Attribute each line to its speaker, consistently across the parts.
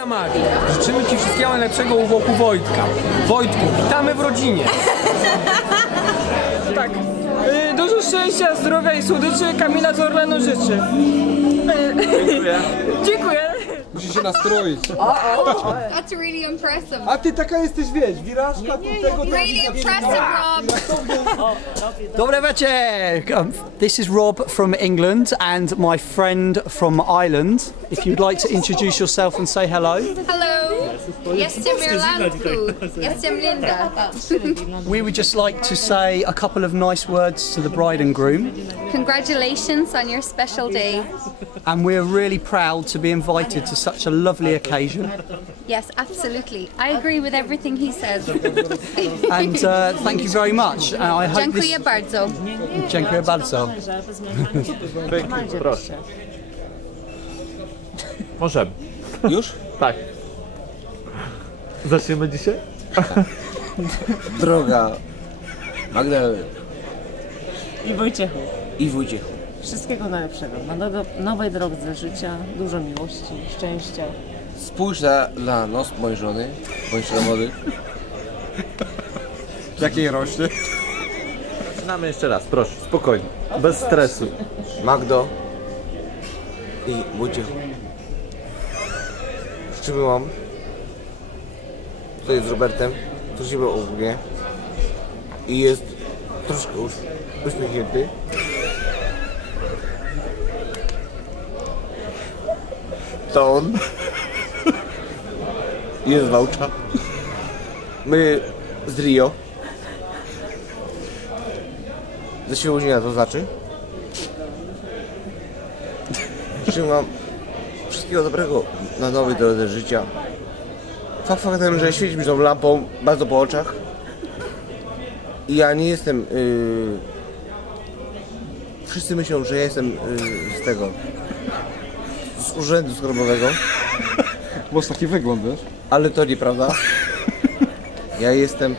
Speaker 1: Magii. Życzymy Ci wszystkiego najlepszego u boku Wojtka. Wojtku, witamy w rodzinie.
Speaker 2: Tak. Dużo szczęścia, zdrowia i słodyczy Kamila z Orlenu życzy.
Speaker 3: Dziękuję.
Speaker 2: Dziękuję.
Speaker 4: Musisz się nastroić.
Speaker 5: That's really impressive.
Speaker 4: A ty taka jesteś, wiesz, wirażka tego
Speaker 5: Really impressive, Rob.
Speaker 6: Dobry wieczór! This is Rob from England and my friend from Ireland. If you'd like to introduce yourself and say hello.
Speaker 5: Hello. Jestem Irlandku. Jestem Linda.
Speaker 6: We would just like to say a couple of nice words to the bride and groom.
Speaker 5: Congratulations on your special day.
Speaker 6: And we're really proud to be invited to such a lovely occasion.
Speaker 5: Yes, absolutely. I agree with everything he says.
Speaker 6: And thank you very much. I hope
Speaker 5: Dziękuję bardzo.
Speaker 6: Dziękuję bardzo.
Speaker 3: Proszę. Możemy.
Speaker 4: Już?
Speaker 3: Tak. Zaczniemy dzisiaj?
Speaker 4: Droga Magdalena
Speaker 7: I Wojciechu.
Speaker 4: i Wojciechu.
Speaker 7: Wszystkiego najlepszego. Na nowej drodze życia, dużo miłości, szczęścia.
Speaker 4: Spójrz na nos mojej żony, bądź na młody. Jakiej rośnie?
Speaker 3: Zaczynamy jeszcze raz, proszę, spokojnie. Bez stresu.
Speaker 4: Magdo i Wojciechu. Życzymy wam tutaj z Robertem, co się było u mnie i jest troszkę uśmiechnięty. To on jest Wałcza. My z Rio. Ze Świebodzina to znaczy. Życzę wam wszystkiego dobrego na nowej drodze życia. Faktem, że świeci mi tą lampą bardzo po oczach. I ja nie jestem... Wszyscy myślą, że ja jestem z tego... z urzędu skarbowego.
Speaker 8: Masz taki wygląd, wiesz?
Speaker 4: Ale to nieprawda. Ja jestem...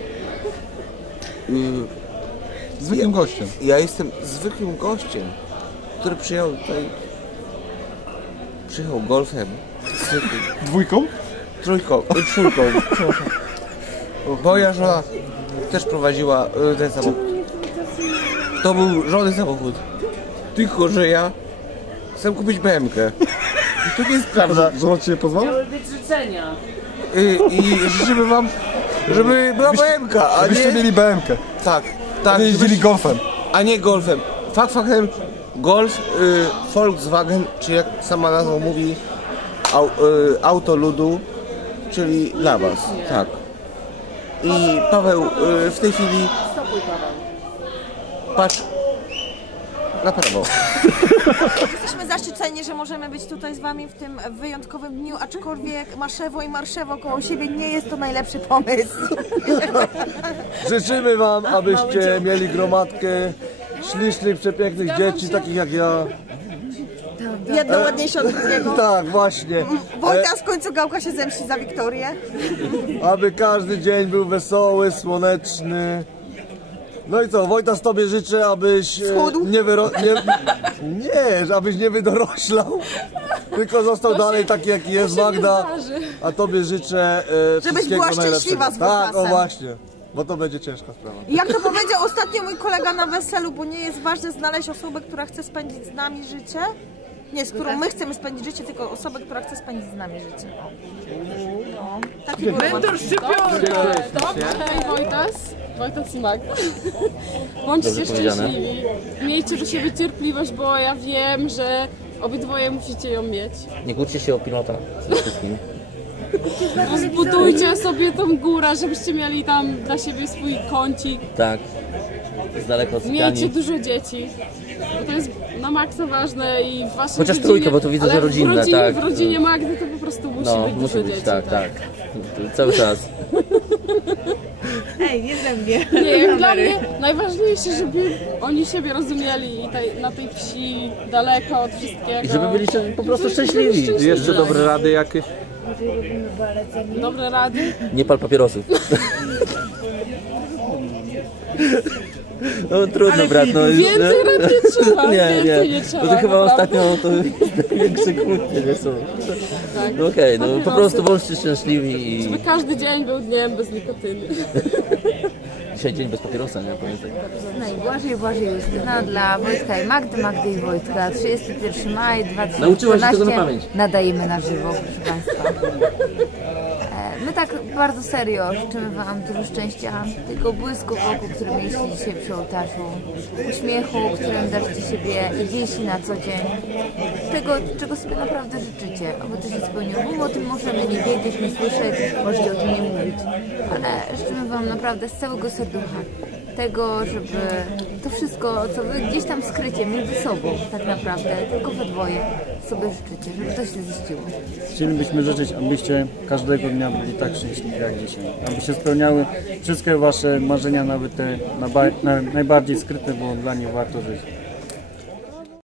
Speaker 8: Zwykłym gościem.
Speaker 4: Ja jestem zwykłym gościem, który przyjechał tutaj... Przyjechał golfem.
Speaker 8: Dwójką?
Speaker 4: Trójką, przepraszam. Moja żona też prowadziła ten samochód. To był żony samochód. Tylko, że ja chcę kupić BM-kę. I to nie jest prawda.
Speaker 8: Żona cię pozwała?
Speaker 7: Miały być życzenia.
Speaker 4: I życzymy wam, żeby była BM-ka, a
Speaker 8: Abyście
Speaker 4: nie...
Speaker 8: mieli BM-kę.
Speaker 4: Tak,
Speaker 8: A
Speaker 4: tak.
Speaker 8: nie jeździli golfem.
Speaker 4: A nie golfem. Faktem golf, Volkswagen, czy jak sama nazwa mówi, auto ludu, czyli dla was. Tak. I Paweł w tej chwili... Patrz na prawo.
Speaker 9: Jesteśmy zaszczyceni, że możemy być tutaj z wami w tym wyjątkowym dniu, aczkolwiek Maszewo i Marszewo koło siebie nie jest to najlepszy pomysł.
Speaker 8: Życzymy wam, abyście mieli gromadkę ślicznych, przepięknych dzieci, takich jak ja.
Speaker 9: Jedno ładniejsze od drugiego.
Speaker 8: Tak, właśnie.
Speaker 9: Wojta w końcu Gałka się zemści za Wiktorię.
Speaker 8: Aby każdy dzień był wesoły, słoneczny. No i co, Wojta, z tobie życzę, abyś
Speaker 9: Schudł?
Speaker 8: abyś nie wydoroślał, tylko został dalej taki, jaki jest Magda. A tobie życzę
Speaker 9: Żebyś była
Speaker 8: najlepszego.
Speaker 9: szczęśliwa z
Speaker 8: Tak, o
Speaker 9: Wojtasem.
Speaker 8: właśnie, bo to będzie ciężka sprawa.
Speaker 9: I jak to powiedział ostatnio mój kolega na weselu, bo nie jest ważne znaleźć osobę, która chce spędzić z nami życie. Nie, z którą my chcemy spędzić życie, tylko osobę, która chce spędzić z nami życie. No, taki był
Speaker 2: Mentor szczepionka. Hej Wojtas i Magda. Bądźcie szczęśliwi. Miejcie do siebie cierpliwość, bo ja wiem, że obydwoje musicie ją mieć.
Speaker 10: Nie kłóćcie się o pilota ze wszystkim.
Speaker 2: Zbudujcie sobie tą górę, żebyście mieli tam dla siebie swój kącik.
Speaker 10: Tak. Z daleka od
Speaker 2: Miejcie
Speaker 10: sypialni.
Speaker 2: dużo dzieci. Bo to jest na maksa ważne i w waszej
Speaker 10: Chociaż
Speaker 2: rodzinie,
Speaker 10: trójkę, bo tu widzę,
Speaker 2: ale
Speaker 10: że rodzinne, tak.
Speaker 2: W rodzinie Magdy to po prostu musi być
Speaker 10: Musi
Speaker 2: dużo
Speaker 10: być,
Speaker 2: dzieci.
Speaker 10: tak. Cały czas.
Speaker 9: Ej, nie ze mnie.
Speaker 2: Nie, jak dla mnie najważniejsze, żeby oni siebie rozumieli i na tej wsi, daleko od wszystkiego.
Speaker 10: I żeby byli po prostu szczęśliwi.
Speaker 3: I jeszcze dobre rady jakieś?
Speaker 2: Dobre rady?
Speaker 10: Nie pal papierosów. No trudno, brat, no już...
Speaker 2: Więcej rad nie trzeba, więcej nie
Speaker 10: No
Speaker 2: trzeba.
Speaker 10: to chyba
Speaker 2: naprawdę.
Speaker 10: ostatnio to największe kłótnie, nie są.
Speaker 2: Tak.
Speaker 10: No okej, no
Speaker 2: Tak,
Speaker 10: po prostu bądźcie szczęśliwi i...
Speaker 2: Żeby każdy dzień był dniem bez nikotyny.
Speaker 10: Dzisiaj dzień bez papierosa, nie? Pamiętaj.
Speaker 11: No i Błażej Justyna dla Wojtka i Magdy i Wojtka. 31 maj 2014.
Speaker 10: Nauczyłaś się tego na pamięć.
Speaker 11: Nadajemy na żywo, proszę Państwa. My tak bardzo serio życzymy Wam dużo szczęścia, tego błysku w oku, który mieliście dzisiaj przy ołtarzu, uśmiechu, którym darzycie siebie i dziś i na co dzień, tego, czego sobie naprawdę życzycie, aby to się spełniło. Bo my o tym możemy nie wiedzieć, nie słyszeć, możecie o tym nie mówić, ale życzymy Wam naprawdę z całego serducha tego, żeby to wszystko, co Wy gdzieś tam skrycie między sobą tak naprawdę, tylko we dwoje sobie życzycie, żeby to się ziściło.
Speaker 12: Chcielibyśmy życzyć, abyście każdego dnia byli tak szczęśliwi jak dzisiaj. Aby się spełniały wszystkie Wasze marzenia, nawet te najbardziej skryte, bo dla nich warto żyć.